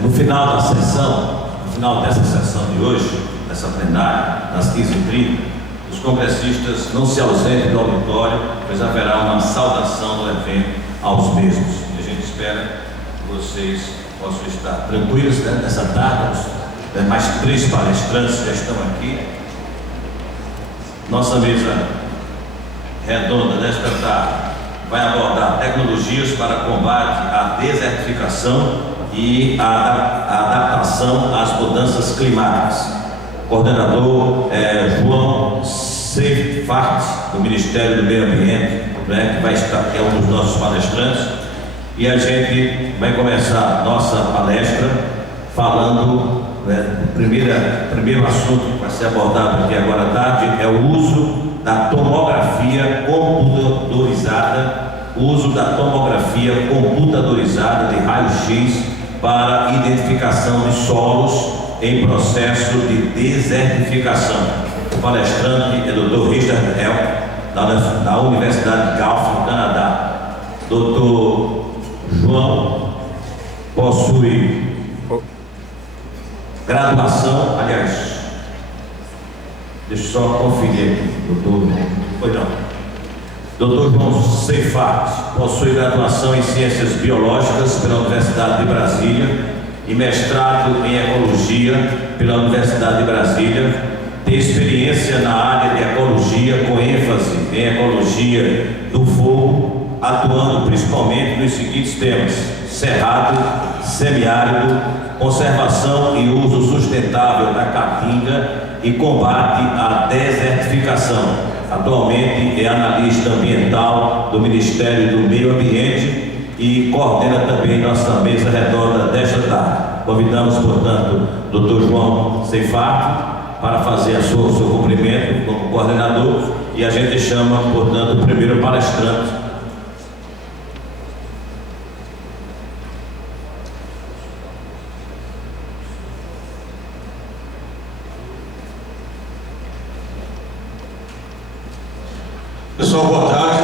No final da sessão, no final dessa sessão de hoje, dessa plenária, às 15h30, os congressistas não se ausentem do auditório, pois haverá uma saudação do evento aos mesmos. E a gente espera que vocês possam estar tranquilos, né, nessa tarde. Mais 3 palestrantes já estão aqui. Nossa mesa redonda desta tarde vai abordar tecnologias para combate à desertificação e a adaptação às mudanças climáticas. O coordenador João Seifert, do Ministério do Meio Ambiente, né, que vai estar, que é um dos nossos palestrantes, e a gente vai começar nossa palestra falando, né, primeiro assunto que vai ser abordado aqui agora à tarde é o uso da tomografia computadorizada de raio-x para identificação de solos em processo de desertificação. O palestrante é o Dr. Richard Elk, da Universidade de Guelph, no Canadá. Dr. João possui graduação, aliás, deixa eu só conferir aqui, Dr. João Seifert possui graduação em Ciências Biológicas pela Universidade de Brasília e mestrado em Ecologia pela Universidade de Brasília. Tem experiência na área de Ecologia, com ênfase em Ecologia do fogo, atuando principalmente nos seguintes temas: cerrado, semiárido, conservação e uso sustentável da caatinga e combate à desertificação. Atualmente é analista ambiental do Ministério do Meio Ambiente e coordena também nossa mesa redonda desta tarde. Convidamos, portanto, o Dr. João Seifert para fazer o seu cumprimento como coordenador, e a gente chama, portanto, o primeiro palestrante. Pessoal, boa tarde.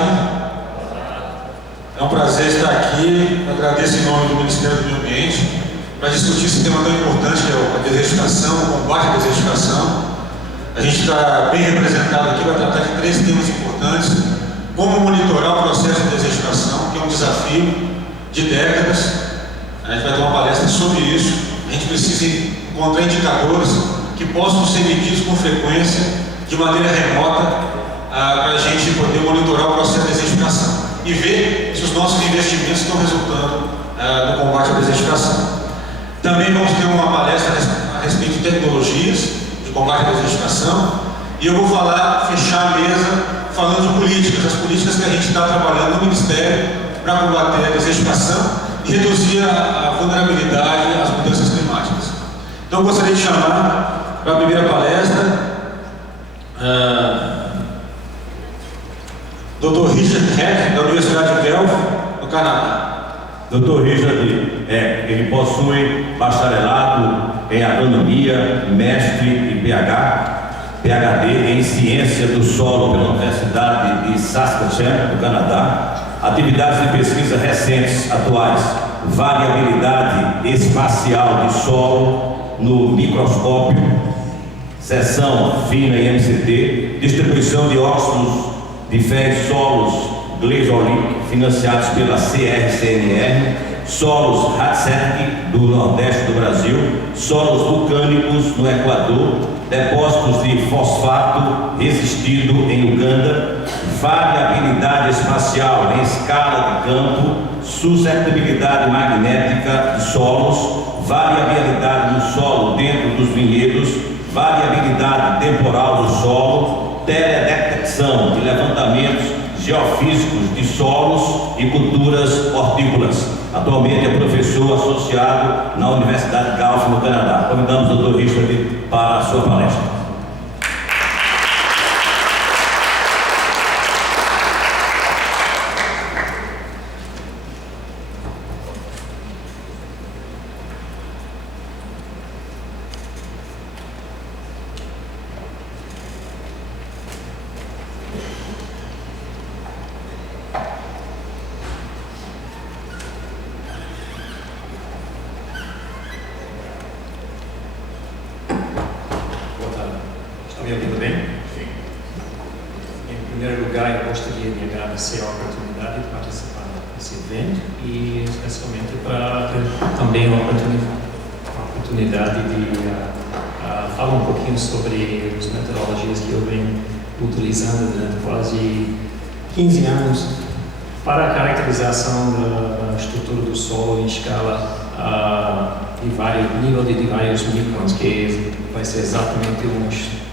É um prazer estar aqui. Agradeço em nome do Ministério do Meio Ambiente para discutir esse tema tão importante que é a desertificação, o combate à desertificação. A gente está bem representado aqui, vai tratar de 3 temas importantes: como monitorar o processo de desertificação, que é um desafio de décadas. A gente vai ter uma palestra sobre isso. A gente precisa encontrar indicadores que possam ser medidos com frequência, de maneira remota, para a gente poder monitorar o processo de desertificação e ver se os nossos investimentos estão resultando no combate à desertificação. Também vamos ter uma palestra a respeito de tecnologias de combate à desertificação, e eu vou fechar a mesa falando de políticas, as políticas que a gente está trabalhando no Ministério para combater a desertificação e reduzir a vulnerabilidade às mudanças climáticas. Então eu gostaria de chamar para a primeira palestra Dr. Richard Elk, da Universidade de Guelph, no Canadá. Dr. Richard, ele possui bacharelado em agronomia, mestre e PhD em ciência do solo pela Universidade de Saskatchewan, no Canadá. Atividades de pesquisa recentes, atuais: variabilidade espacial de solo no microscópio, seção fina e MCT, distribuição de óxidos de ferro em solos gleisolíticos financiados pela CRCNR, solos Hatsec do Nordeste do Brasil, solos vulcânicos no Equador, depósitos de fosfato resistido em Uganda, variabilidade espacial em escala de campo, suscetibilidade magnética de solos, variabilidade no solo dentro dos vinhedos, variabilidade temporal do solo, teledetecção de levantamentos geofísicos de solos e culturas hortícolas. Atualmente é professor associado na Universidade de Guelph, no Canadá. Convidamos o Dr. Richard para a sua palestra. me ouvindo bem? Sim. Em primeiro lugar, eu gostaria de agradecer a oportunidade de participar desse evento e especialmente para ter também a oportunidade de falar um pouquinho sobre as metodologias que eu venho utilizando durante quase 15 anos para a caracterização da estrutura do solo em escala de vários microns, que vai ser exatamente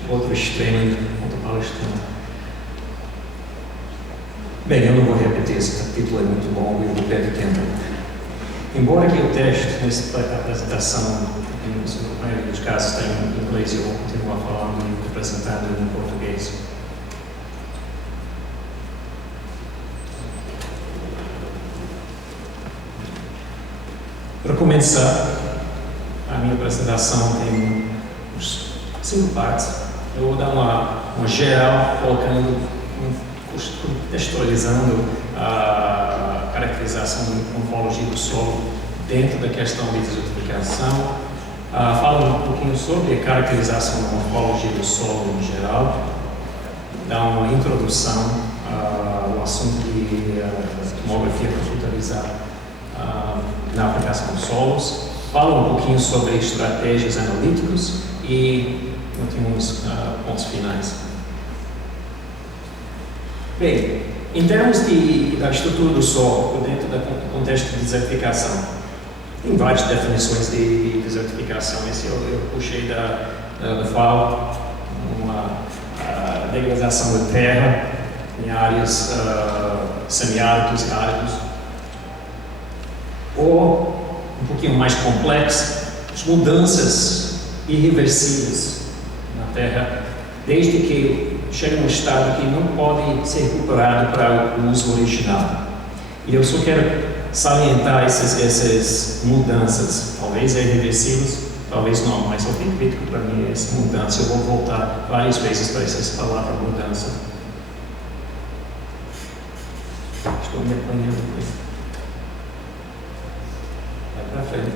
outro extremo do palestrante. Bem, eu não vou repetir, esse capítulo é muito longo e eu vou perder tempo. Embora que o texto nessa apresentação, na maioria dos casos, está em inglês, eu vou continuar falando e apresentando em português. Para começar, a minha apresentação tem 5 partes. Eu vou dar uma geral, contextualizando a caracterização da morfologia do solo dentro da questão de desertificação. Falo um pouquinho sobre a caracterização da morfologia do solo em geral. Dar uma introdução ao assunto de tomografia computadorizada na aplicação de solos, falo um pouquinho sobre estratégias analíticas e últimos pontos finais. Bem, em termos da estrutura do solo dentro do contexto de desertificação, tem várias definições de desertificação. Esse eu puxei da FAO, uma degradação da terra em áreas semiáridos e áridos, ou um pouquinho mais complexo, as mudanças irreversíveis na Terra, desde que chega um estado que não pode ser recuperado para o uso original. E eu só quero salientar essas mudanças, talvez irreversíveis, talvez não, mas o que é crítico para mim é essa mudança. Eu vou voltar várias vezes para essa palavra mudança. Estou me apanhando com isso. Para frente.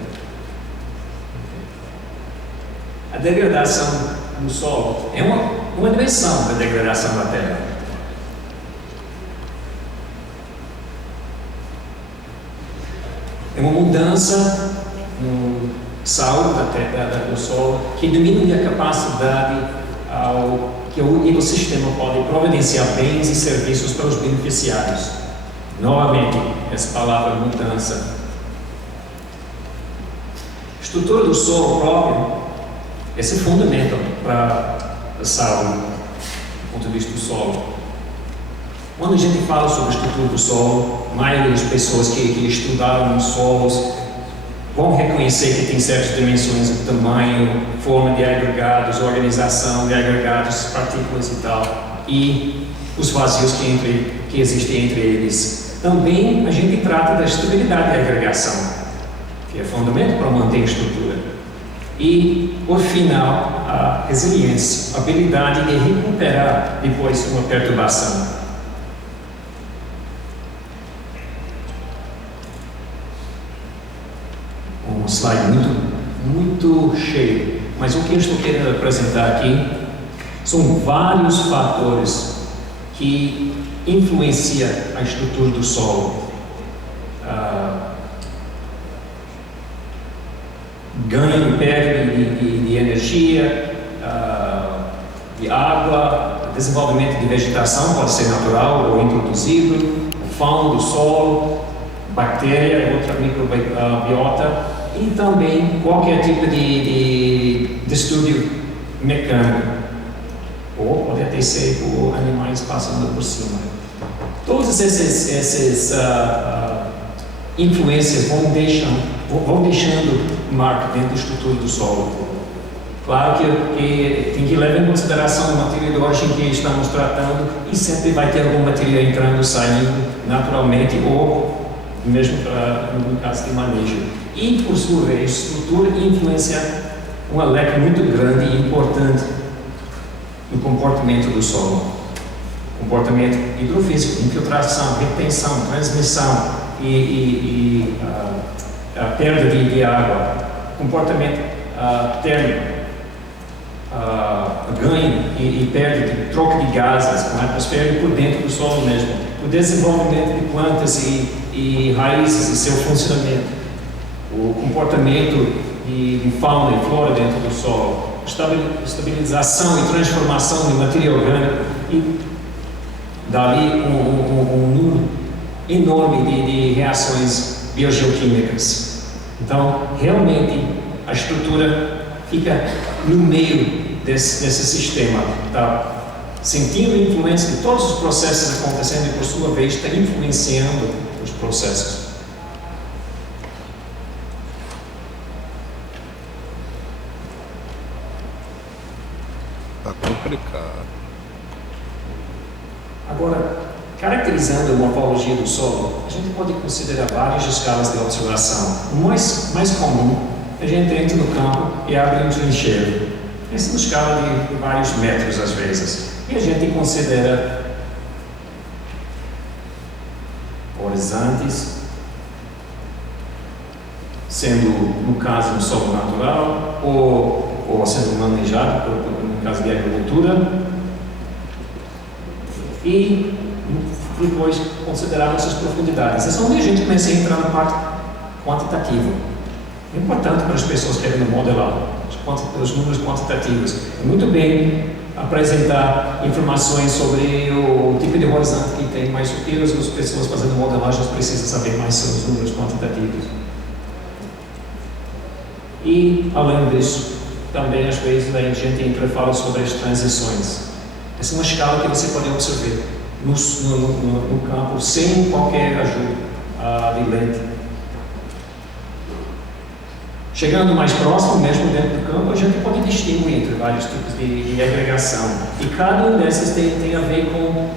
A degradação do solo é uma dimensão da degradação da Terra. É uma mudança no sal do solo que diminui a capacidade que o ecossistema pode providenciar bens e serviços para os beneficiários. Novamente, essa palavra mudança. A estrutura do solo próprio, esse é fundamental para a saúde, do ponto de vista do solo. Quando a gente fala sobre a estrutura do solo, a maioria das pessoas que estudaram os solos vão reconhecer que tem certas dimensões de tamanho, forma de agregados, organização de agregados, partículas e tal, e os vazios que existem entre eles. Também a gente trata da estabilidade de agregação, que é fundamental para manter a estrutura. E, por final, a resiliência, a habilidade de recuperar depois de uma perturbação. Um slide muito cheio, mas o que eu estou querendo apresentar aqui são vários fatores que influenciam a estrutura do solo. Ganho e perda de energia, de água, desenvolvimento de vegetação, pode ser natural ou introduzido, o fauna do solo, bactéria, outra microbiota, e também qualquer tipo de distúrbio mecânico, ou pode até ser por animais passando por cima. Todas essas influências vão deixando marca dentro da estrutura do solo. Claro que tem que levar em consideração a matéria de origem que estamos tratando, e sempre vai ter alguma matéria entrando e saindo naturalmente, ou mesmo no caso de manejo. E, por sua vez, a estrutura influencia um leque muito grande e importante no comportamento do solo. Comportamento hidrofísico, infiltração, retenção, transmissão e a perda de água, comportamento térmico, ganho e perde de troca de gases com a atmosfera e por dentro do solo mesmo, o desenvolvimento de plantas e raízes e seu funcionamento, o comportamento de fauna e flora dentro do solo, estabilização e transformação de matéria orgânica e dali um número enorme de reações biogeoquímicas. Então, realmente, a estrutura fica no meio desse sistema, está sentindo a influência de todos os processos acontecendo e, por sua vez, está influenciando os processos. Está complicado. Agora, caracterizando a morfologia do solo, a gente pode considerar várias escalas de observação. O mais comum, a gente entra no campo e abre um trincheiro. Essa é uma escala de vários metros, às vezes. E a gente considera horizontes, sendo, no caso, um solo natural, ou sendo manejado, no caso de agricultura. E depois considerarmos as profundidades. Essa é onde a gente começa a entrar na parte quantitativa. É importante para as pessoas querendo modelar os números quantitativos. É muito bem apresentar informações sobre o tipo de horizonte que tem, mas o que as pessoas fazendo modelagens precisam saber mais sobre os números quantitativos. E, além disso, também às vezes a gente entra e fala sobre as transições. Essa é uma escala que você pode observar no campo sem qualquer ajuda de lente. Chegando mais próximo, mesmo dentro do campo, a gente pode distinguir entre vários tipos de agregação. E cada um desses tem a ver com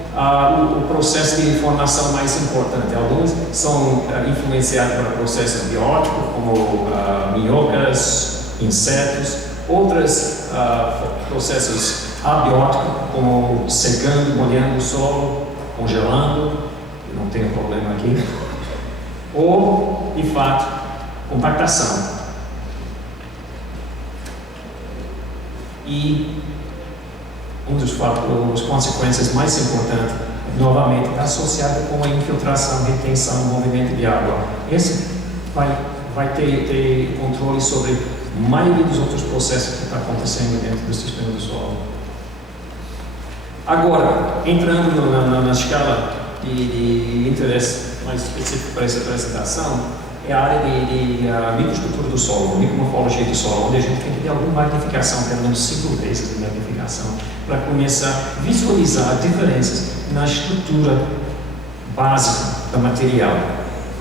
o processo de informação mais importante. Alguns são influenciados por processos bióticos, como minhocas, insetos. Outros processos abióticos, como secando, molhando o solo, congelando, não tem problema aqui. Ou, de fato, compactação. E uma das consequências mais importantes, novamente, está associada com a infiltração, retenção, movimento de água. Esse vai ter controle sobre a maioria dos outros processos que está acontecendo dentro do sistema do solo. Agora, entrando na escala de interesse mais específico para essa apresentação, é a área de microestrutura do solo, micromorfologia do solo, onde a gente tem que ter alguma magnificação, pelo menos 5 vezes de magnificação, para começar a visualizar diferenças na estrutura básica do material.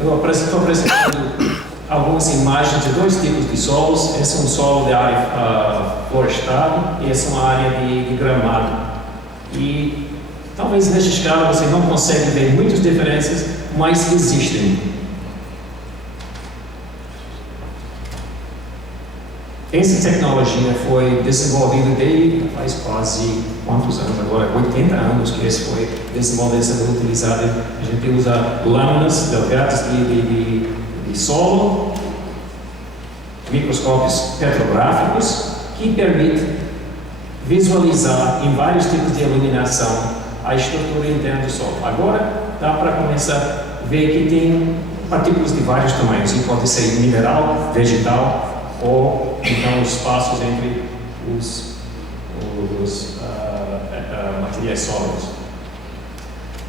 Eu estou apresentando algumas imagens de 2 tipos de solos. Esse é um solo de área florestada e essa é uma área de gramado. E talvez nesta escala você não consiga ver muitas diferenças, mas existem. Essa tecnologia foi desenvolvida desde faz quase quantos anos agora? 80 anos que esse foi desenvolvido, sendo utilizado. A gente usa lâminas delgadas de solo, microscópios petrográficos, que permitem visualizar em vários tipos de iluminação a estrutura interna do solo. Agora dá para começar a ver que tem partículas de vários tamanhos, que pode ser mineral, vegetal, ou então os espaços entre os materiais sólidos.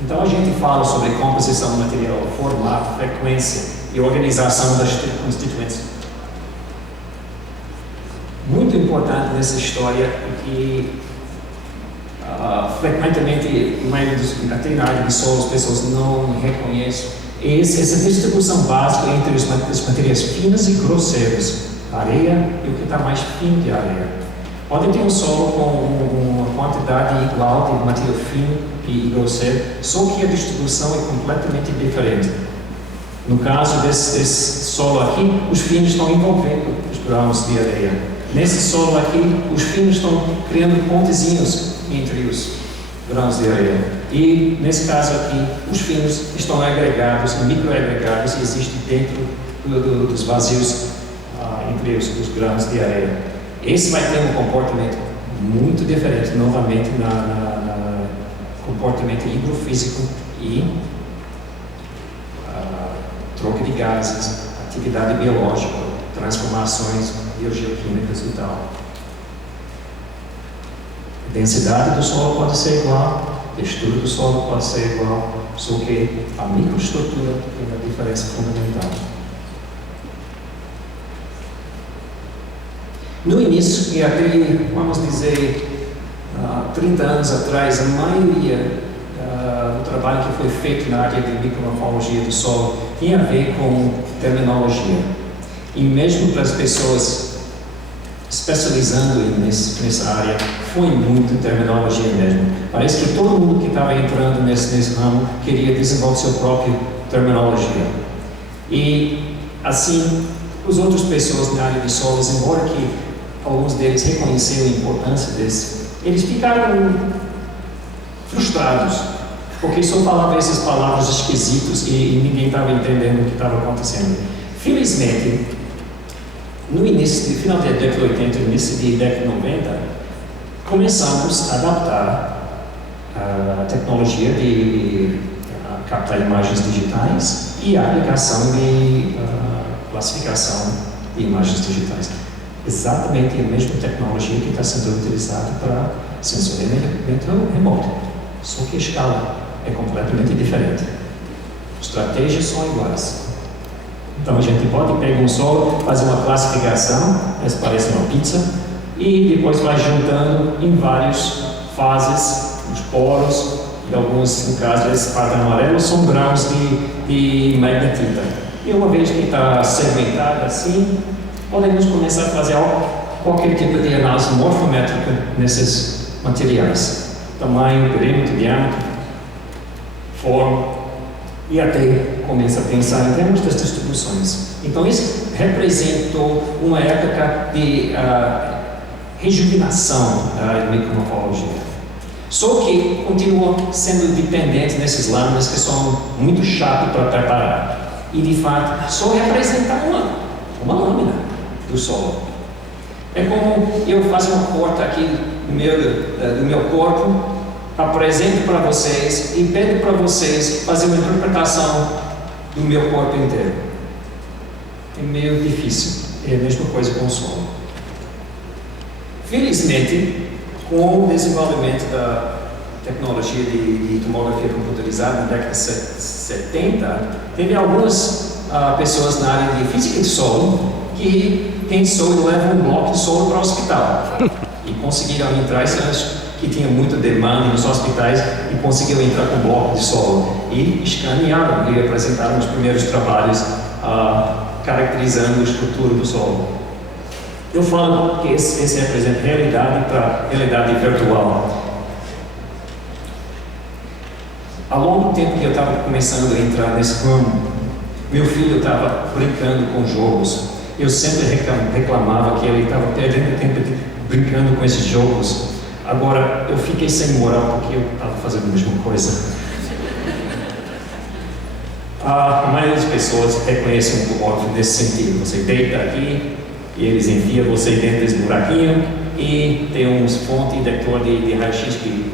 Então a gente fala sobre composição do material, formato, frequência e organização das constituintes. Muito importante nessa história é que frequentemente, até na área de solo, as pessoas não reconhecem essa distribuição básica entre as matérias finas e grosseiras, areia e o que está mais fino de areia. Pode ter um solo com uma quantidade igual de material fino e grosseiro, só que a distribuição é completamente diferente. No caso desse solo aqui, os finos estão envolvendo os grãos de areia. Nesse solo aqui, os finos estão criando pontezinhos entre os grãos de areia. E nesse caso aqui, os finos estão agregados, microagregados, e existem dentro dos vazios entre os grãos de areia. Esse vai ter um comportamento muito diferente novamente no comportamento hidrofísico e troca de gases, atividade biológica, transformações biogeoquímicas e tal. A densidade do solo pode ser igual, a textura do solo pode ser igual, só que a microestrutura tem uma diferença fundamental. No início, e até, vamos dizer, 30 anos atrás, a maioria do trabalho que foi feito na área de micromorfologia do solo tinha a ver com terminologia. E mesmo para as pessoas especializando nessa área, foi muito terminologia mesmo. Parece que todo mundo que estava entrando nesse ramo queria desenvolver sua própria terminologia. E, assim, as outras pessoas na área de solos, embora que alguns deles reconheceram a importância desse, eles ficaram frustrados, porque só falavam essas palavras esquisitas e ninguém estava entendendo o que estava acontecendo. Felizmente, no final da década de 80, início da década de 90, começamos a adaptar a tecnologia de captar imagens digitais e a aplicação de classificação de imagens digitais. Exatamente a mesma tecnologia que está sendo utilizada para sensoriamento remoto, só que a escala é completamente diferente. Estratégias são iguais. Então a gente pode pegar um solo, fazer uma classificação, essa parece uma pizza, e depois vai juntando em várias fases, os poros, e alguns, no caso desse padrão amarelo, são grãos de magnetita. E uma vez que está segmentado assim, podemos começar a fazer qualquer tipo de análise morfométrica nesses materiais. Tamanho, perímetro, diâmetro, forma, e até começa a pensar em termos das distribuições. Então isso representou uma época de rejuvenação da micromorfologia. Só que continua sendo dependente desses lâminas que são muito chatos para preparar. E de fato, só representa uma lâmina do solo. É como eu faço uma corta aqui do meu corpo, apresento para vocês e peço para vocês fazer uma interpretação do meu corpo inteiro. É meio difícil. É a mesma coisa com o solo. Felizmente, com o desenvolvimento da tecnologia de tomografia computadorizada na década de 70, teve algumas pessoas na área de física de solo que pensou em levar um bloco de solo para o hospital e conseguiram entrar, que tinha muita demanda nos hospitais, e conseguiram entrar com um bloco de solo e escanearam e apresentaram os primeiros trabalhos caracterizando a estrutura do solo. Eu falo que esse representa realidade para realidade virtual. Ao longo do tempo que eu estava começando a entrar nesse ramo, meu filho estava brincando com jogos. Eu sempre reclamava que ele estava perdendo tempo brincando com esses jogos. Agora, eu fiquei sem moral porque eu estava fazendo a mesma coisa. A maioria das pessoas reconhecem um tomógrafo nesse sentido. Você deita aqui e eles enfiam você dentro desse buraquinho e tem uns fonte e detector de raio-x que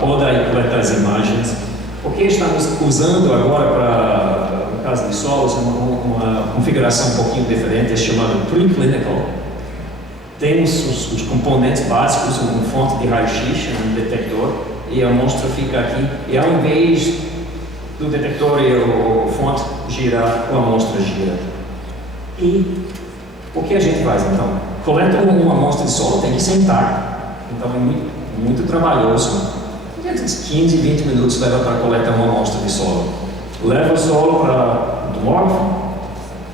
roda e coleta as imagens. O que estamos usando agora para, no caso de solos, uma configuração um pouquinho diferente, é chamado preclinical. Temos os componentes básicos, uma fonte de raio-x, um detector, e a amostra fica aqui, e ao invés do detector e a fonte girar, a amostra gira. E o que a gente faz então? Coleta uma amostra de solo, tem que sentar, então é muito trabalhoso. 15, 20 minutos leva para coletar uma amostra de solo. Leva o solo para o tomógrafo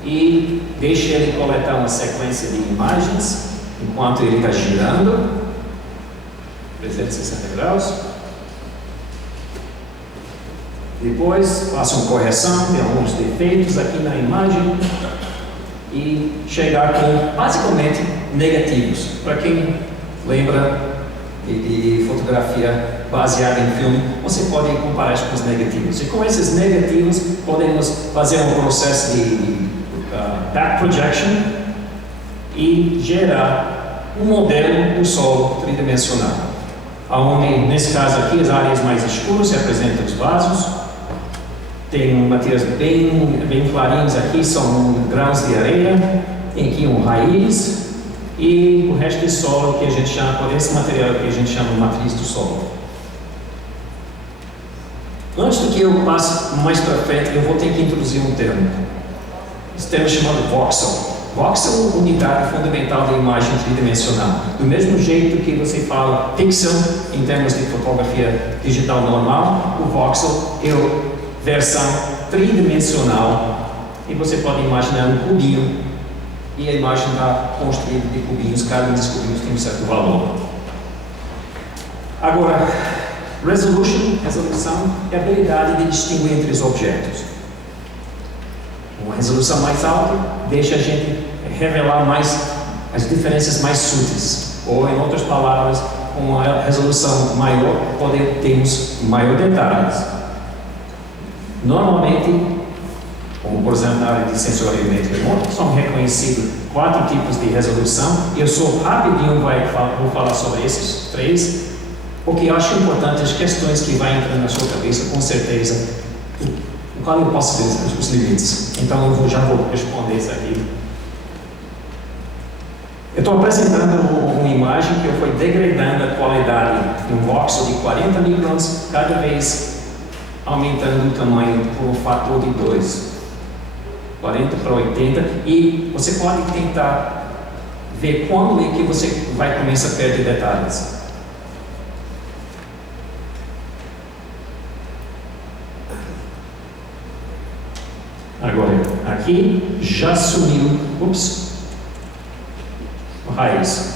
e deixa ele coletar uma sequência de imagens enquanto ele está girando 360 graus. Depois faça uma correção de alguns defeitos aqui na imagem e chegar com basicamente negativos. Para quem lembra de fotografia baseada em filme, você pode comparar isso com os negativos. E com esses negativos podemos fazer um processo de back projection e gerar um modelo do solo tridimensional, onde, nesse caso aqui, as áreas mais escuras representam os vasos, tem materiais bem clarinhos aqui, são grãos de areia, tem aqui raiz, e o resto de solo que a gente chama, por esse material que a gente chama de matriz do solo. Antes do que eu passe mais para frente, eu vou ter que introduzir um termo. Esse termo é chamado voxel. Voxel é uma unidade fundamental da imagem tridimensional. Do mesmo jeito que você fala pixel em termos de fotografia digital normal, o voxel é a versão tridimensional. E você pode imaginar um cubinho, e a imagem está construída de cubinhos, cada um dos cubinhos tem um certo valor. Agora, resolução, é a habilidade de distinguir entre os objetos. Uma resolução mais alta deixa a gente revelar mais as diferenças mais sutis, ou em outras palavras, com uma resolução maior termos maior detalhes. Normalmente, como por exemplo na área de sensorimetria remoto, são reconhecidos 4 tipos de resolução, e eu só rapidinho vou falar sobre esses 3, porque eu acho importante as questões que vai entrando na sua cabeça, com certeza, o qual eu posso ver os limites. Então eu já vou responder isso aqui. Eu estou apresentando uma imagem que eu fui degradando a qualidade de um voxel de 40 microns, cada vez aumentando o tamanho por um fator de 2, 40 para 80, e você pode tentar ver quando é que você vai começar a perder detalhes. Agora, aqui já sumiu, a raiz.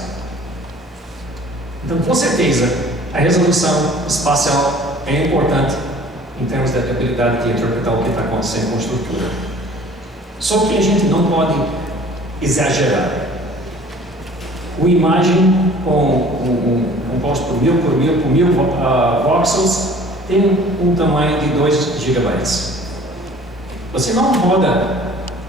Então, com certeza, a resolução espacial é importante em termos da habilidade de interpretar o que está acontecendo com a estrutura. Só que a gente não pode exagerar. Uma imagem composta por 1000 por 1000 por 1000 voxels tem um tamanho de 2 GB. Você não roda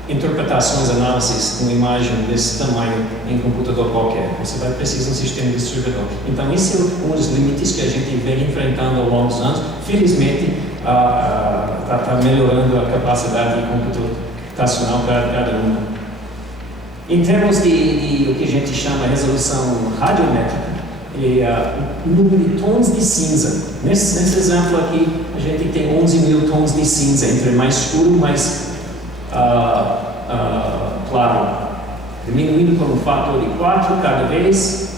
interpretações, análises de uma imagem desse tamanho em um computador qualquer. Você vai precisar de um sistema distribuidor. Então, esse é um dos limites que a gente vem enfrentando ao longo dos anos. Felizmente, está melhorando a capacidade computacional para cada um. Em termos de o que a gente chama de resolução radiométrica, o número de tons de cinza. Nesse exemplo aqui, a gente tem 11.000 tons de cinza, entre mais escuro e mais claro, diminuindo por um fator de 4 cada vez.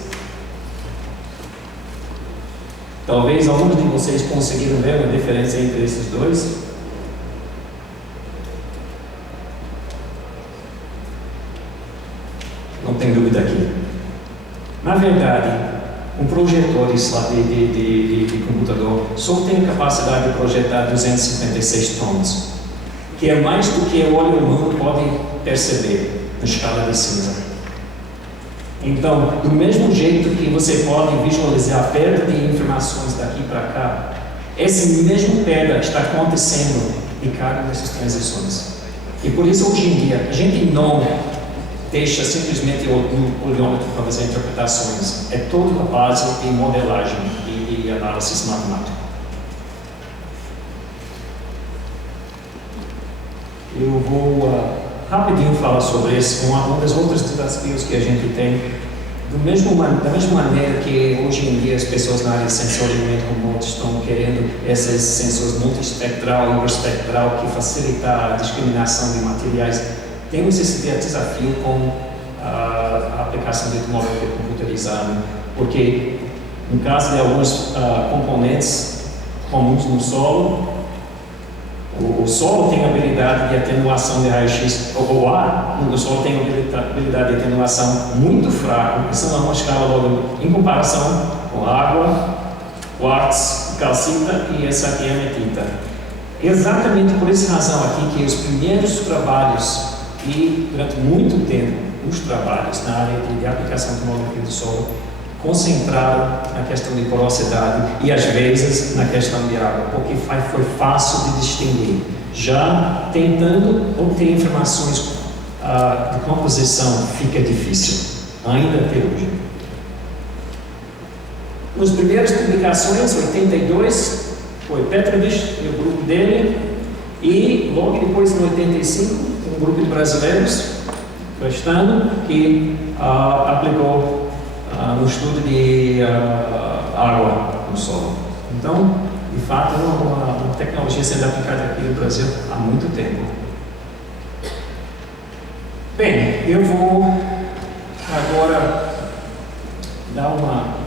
Talvez alguns de vocês conseguiram ver uma diferença entre esses dois. Não tem dúvida aqui. Na verdade, um projetor de computador só tem a capacidade de projetar 256 tons, que é mais do que o olho humano pode perceber na escala de cinza. Então, do mesmo jeito que você pode visualizar a perda de informações daqui para cá, essa mesma perda está acontecendo em cada dessas transições. E por isso, hoje em dia, a gente não deixa simplesmente o olhômetro para fazer interpretações. É toda a base de modelagem e de análise matemática. Eu vou rapidinho falar sobre isso. Um dos outros desafios que a gente tem, da mesma maneira que hoje em dia as pessoas na área de sensoriamento remoto estão querendo esses sensores multiespectral e hiperespectral que facilitam a discriminação de materiais, temos esse desafio com a aplicação de tomografia computadorizada, porque no caso de alguns componentes comuns no solo, o solo tem habilidade de atenuação de raio-x, o ar no solo tem habilidade de atenuação muito fraca, isso é uma escala logo em comparação com água, quartzo, calcita e essa aqui é a hematita. Exatamente por essa razão aqui que os primeiros trabalhos e durante muito tempo os trabalhos na área de aplicação de tomografia do solo concentraram na questão de porosidade e às vezes na questão de água, porque foi fácil de distinguir. Já tentando obter informações de composição fica difícil, ainda até hoje. Nas primeiras publicações, 82, foi Petrovich e o grupo dele, e logo depois, em 85, um grupo de brasileiros, Crestano, que aplicou no estudo de água no solo. Então, de fato, é uma tecnologia sendo aplicada aqui no Brasil há muito tempo. Bem, eu vou agora dar uma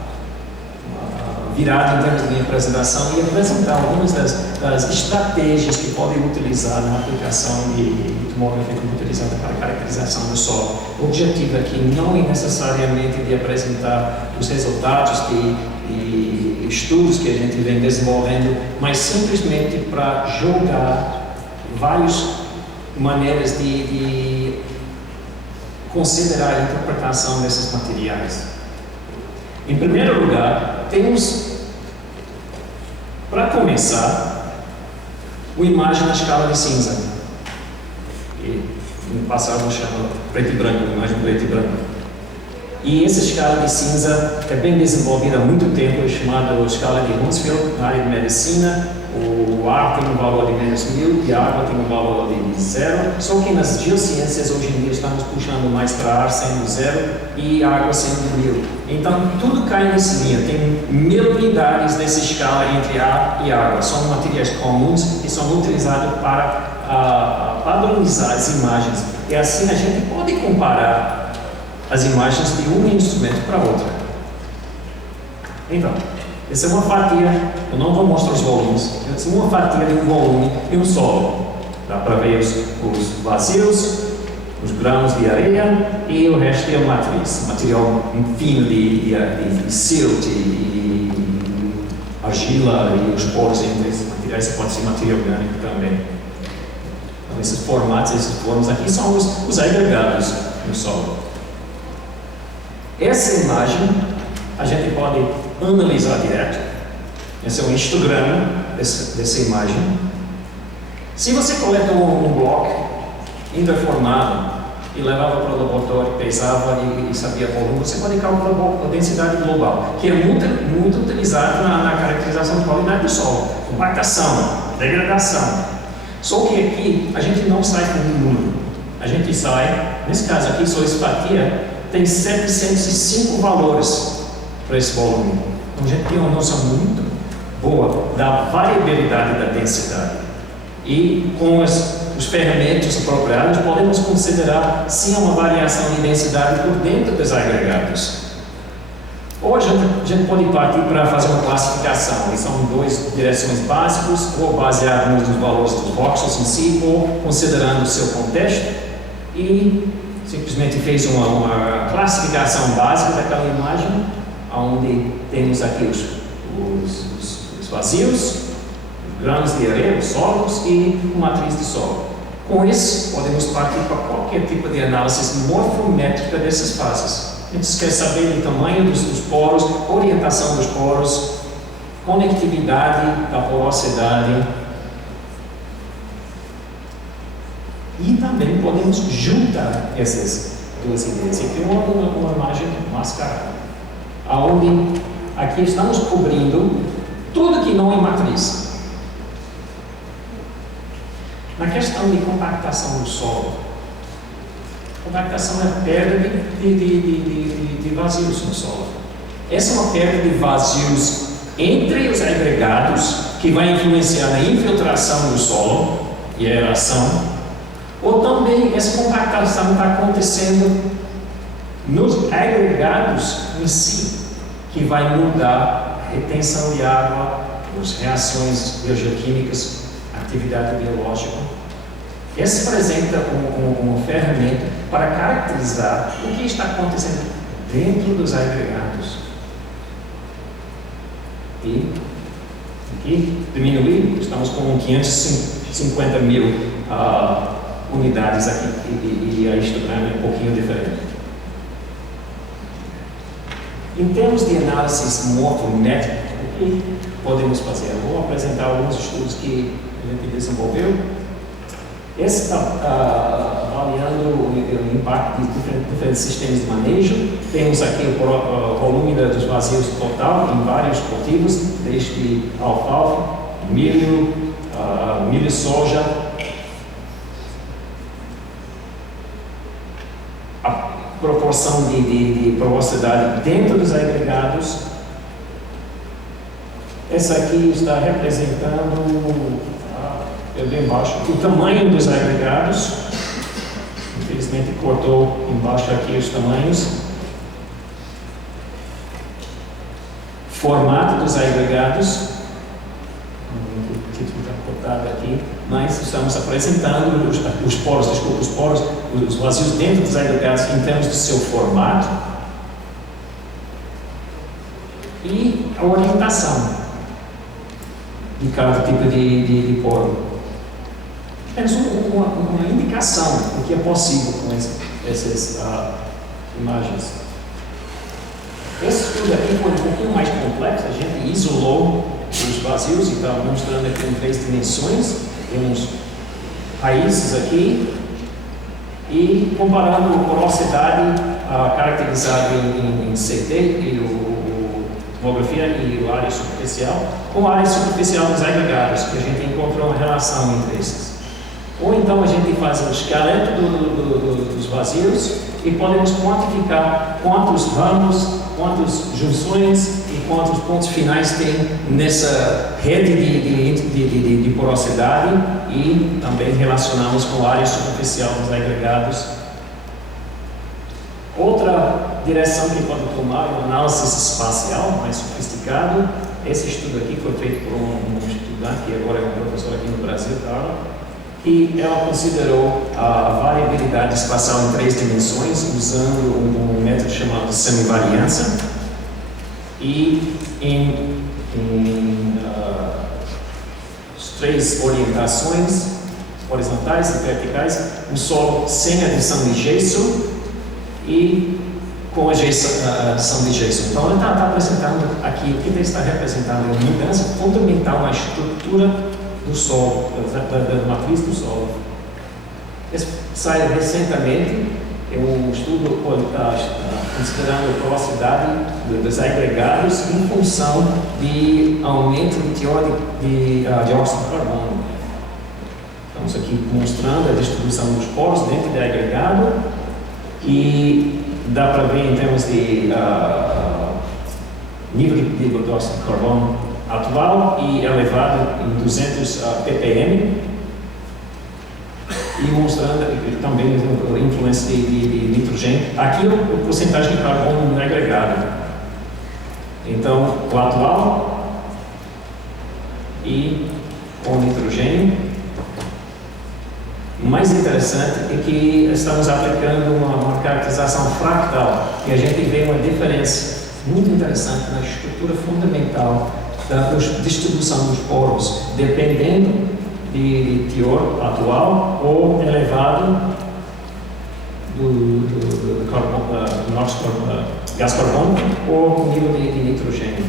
virada em termos da minha apresentação e apresentar algumas das estratégias que podem utilizar na aplicação de tomografia computadorizada para caracterização do solo. O objetivo aqui não é necessariamente de apresentar os resultados de estudos que a gente vem desenvolvendo, mas simplesmente para jogar várias maneiras de considerar a interpretação desses materiais. Em primeiro lugar, temos, para começar, uma imagem na escala de cinza, que no passado chama preto e branco, imagem preto e branco. E essa escala de cinza é bem desenvolvida há muito tempo, é chamada escala de Hounsfield, na área de medicina. O ar tem um valor de -1000 e a água tem um valor de 0, só que nas geociências hoje em dia estamos puxando mais para ar sendo 0 e água sendo 1000. Então tudo cai nessa linha, tem 1000 unidades dessa escala entre ar e água. São materiais comuns que são utilizados para padronizar as imagens. E assim a gente pode comparar as imagens de um instrumento para outro. Então, essa é uma fatia, eu não vou mostrar os volumes, essa é uma fatia de um volume e um solo. Dá para ver os vazios, os grãos de areia e o resto é a matriz, material fino de silt, de argila e os poros entre esses materiais, pode ser material orgânico também. Então, esses formatos, esses formas aqui são os agregados no solo. Essa imagem a gente pode analisar direto. Esse é um histograma dessa imagem. Se você coleta um bloco indeformado e levava para o laboratório, pesava e sabia o volume, você pode calcular a densidade global, que é muito utilizado na caracterização de qualidade do solo, compactação, degradação. Só que aqui a gente não sai com um número. A gente sai, nesse caso aqui, só essa fatia tem 705 valores para esse volume. Então a gente tem uma noção muito boa da variabilidade da densidade. E com os ferramentas apropriados podemos considerar se há uma variação de densidade por dentro dos agregados. Ou a gente pode partir para fazer uma classificação, e são duas direções básicas, ou baseado nos valores dos voxels em si, ou considerando o seu contexto, e simplesmente fez uma classificação básica daquela imagem, onde temos aqui os vazios, os grãos de areia, os solos e uma matriz de solo. Com isso, podemos partir para qualquer tipo de análise morfométrica dessas fases. A gente quer saber o tamanho dos poros, orientação dos poros, conectividade da porosidade. E também podemos juntar essas duas ideias e criar uma imagem mascarada, onde aqui estamos cobrindo tudo que não é matriz. Na questão de compactação do solo, compactação é a perda de vazios no solo. Essa é uma perda de vazios entre os agregados que vai influenciar na infiltração do solo e a aeração, ou também essa compactação está acontecendo nos agregados em si, que vai mudar a retenção de água, as reações biogeoquímicas, atividade biológica. Essa apresenta uma ferramenta para caracterizar o que está acontecendo dentro dos agregados. E aqui diminuir, estamos com 550 mil unidades aqui e a histograma é um pouquinho diferente. Em termos de análise morfométrica, o que podemos fazer? Eu vou apresentar alguns estudos que a gente desenvolveu. Essa avaliando o impacto de diferentes sistemas de manejo. Temos aqui o volume dos vazios total em vários cultivos, desde alfalfa, milho, milho e soja. A proporção de porosidade dentro dos agregados. Essa aqui está representando, bem baixo, o tamanho dos agregados. Infelizmente cortou embaixo aqui os tamanhos. Formato dos agregados. O título está cortado aqui. Mas estamos apresentando os poros, os vazios dentro dos agregados em termos do seu formato. E a orientação de cada tipo de poro. Temos uma indicação do que é possível com essas imagens. Esse estudo aqui foi um pouquinho mais complexo. A gente isolou os vazios e está mostrando aqui em 3 dimensões. Temos raízes aqui e comparando a porosidade caracterizada em CT e tomografia e a área superficial com a área superficial dos agregados, que a gente encontrou uma relação entre esses. Ou então a gente faz o esqueleto dos vazios e podemos quantificar quantos ramos, quantas junções e quantos pontos finais tem nessa rede de porosidade, e também relacionamos com a área superficial dos agregados. Outra direção que pode tomar é uma análise espacial mais sofisticado. Esse estudo aqui foi feito por um estudante que agora é um professor aqui no Brasil, e ela considerou a variabilidade espacial em 3 dimensões usando um método chamado semivariância, e em 3 orientações horizontais e verticais, um solo sem adição de gesso e com a adição de gesso. Então, ele está apresentando aqui, o que ele está representando é uma mudança fundamental na estrutura do solo, da matriz do solo. Esse saiu recentemente, é um estudo considerando a porosidade dos agregados em função de aumento de teor de dióxido de carbono. Estamos aqui mostrando a distribuição dos poros dentro do agregado, e dá para ver em termos de nível de dióxido de carbono atual e elevado em 200 ppm, e mostrando também a influência de nitrogênio. Aqui é a porcentagem de carbono no agregado. Então, o atual e o nitrogênio. O mais interessante é que estamos aplicando uma caracterização fractal, e a gente vê uma diferença muito interessante na estrutura fundamental da distribuição dos poros, dependendo de teor atual ou elevado do gás carbônico ou nível de nitrogênio.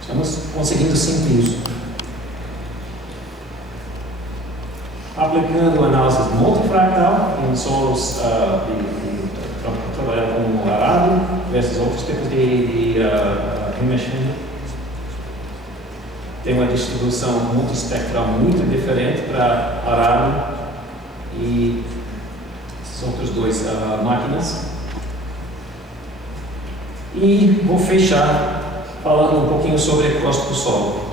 Estamos conseguindo sentir isso. Aplicando análise multifractal em solos trabalhando com arado versus outros tipos de remexendo. Tem uma distribuição multispectral muito diferente para arado e essas outras 2 máquinas. E vou fechar falando um pouquinho sobre a crosta do solo,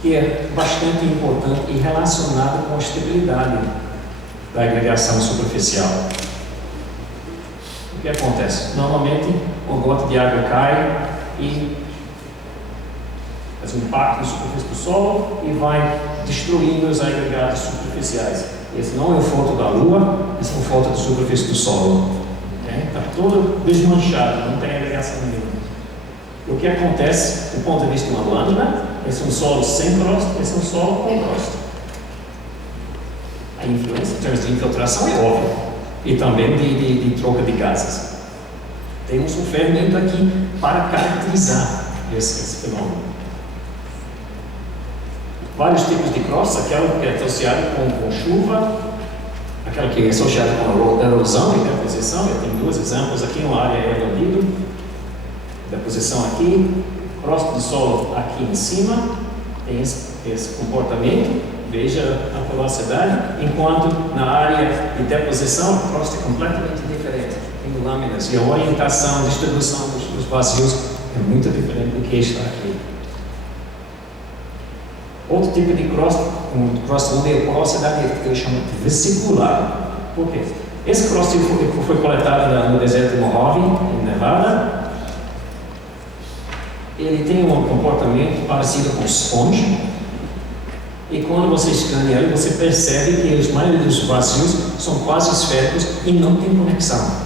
que é bastante importante e relacionado com a estabilidade da agregação superficial. O que acontece? Normalmente, uma gota de água cai e faz um impacto na superfície do solo e vai destruindo os agregados superficiais. Esse não é a foto da Lua, essa é uma foto da superfície do solo. Está todo desmanchado, não tem agregação nenhuma. O que acontece, do ponto de vista de uma lâmina, esse é um solo sem crosta, esse é um solo com crosta. A influência em termos de infiltração é óbvia, e também de troca de gases. Temos um fermento aqui para caracterizar esse fenômeno. Vários tipos de crosta, aquela que é associada com chuva, aquela que é associada com a erosão e deposição. Eu tenho dois exemplos aqui, uma área erodido, deposição aqui, crosta do solo aqui em cima, tem esse comportamento, veja a velocidade, enquanto na área de deposição a crosta é completamente diferente, tem lâminas e a orientação, a distribuição dos vazios é muito diferente do que está aqui. Outro tipo de crosta, onde a porosidade é chamada de vesicular. Por quê? Esse crosta foi coletado no deserto de Mojave, em Nevada. Ele tem um comportamento parecido com esponja. E quando você escaneia ele, você percebe que a maioria dos vazios são quase esféricos e não tem conexão.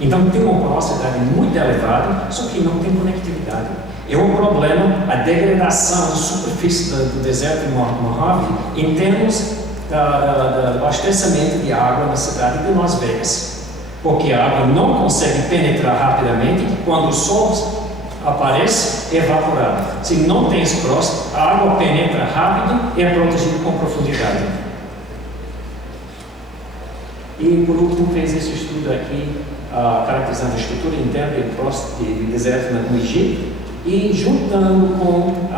Então tem uma porosidade muito elevada, só que não tem conectividade. É um problema a degradação da superfície do deserto de Mojave em termos do abastecimento de água na cidade de Las Vegas. Porque a água não consegue penetrar rapidamente quando o sol aparece, é evaporada. Se não tem esse cross, a água penetra rápido e é protegida com profundidade. E por último fez esse estudo aqui, caracterizando a estrutura interna de deserto no Egito e juntando com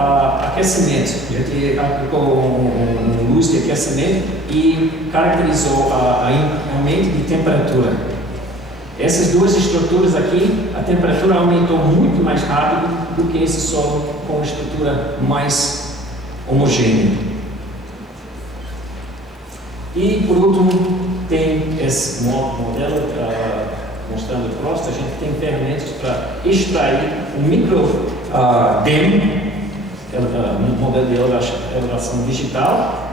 aquecimento. A gente aplicou luz de aquecimento e caracterizou aumento de temperatura. Essas duas estruturas aqui, a temperatura aumentou muito mais rápido do que esse solo com estrutura mais homogênea. E por último, tem esse modelo mostrando o crosta. A gente tem ferramentas para extrair um micro DEM, um modelo de elevação digital,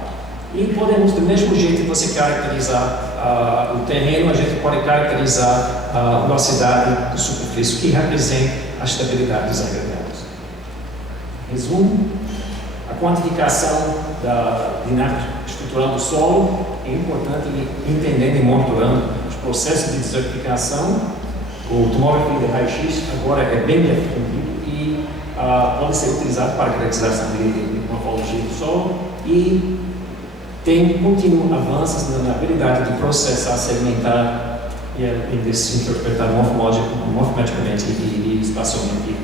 e podemos, do mesmo jeito que você caracterizar o terreno, a gente pode caracterizar a velocidade de superfície, que representa a estabilidade dos agregados. Resumo: a quantificação da dinâmica estrutural do solo é importante entender e monitorando os processos de desertificação. O tomografia de raio-x agora é bem definido e pode ser utilizado para caracterização de morfologia do solo e tem contínuos avanços na habilidade de processar, segmentar e de se interpretar morfologicamente e espacialmente.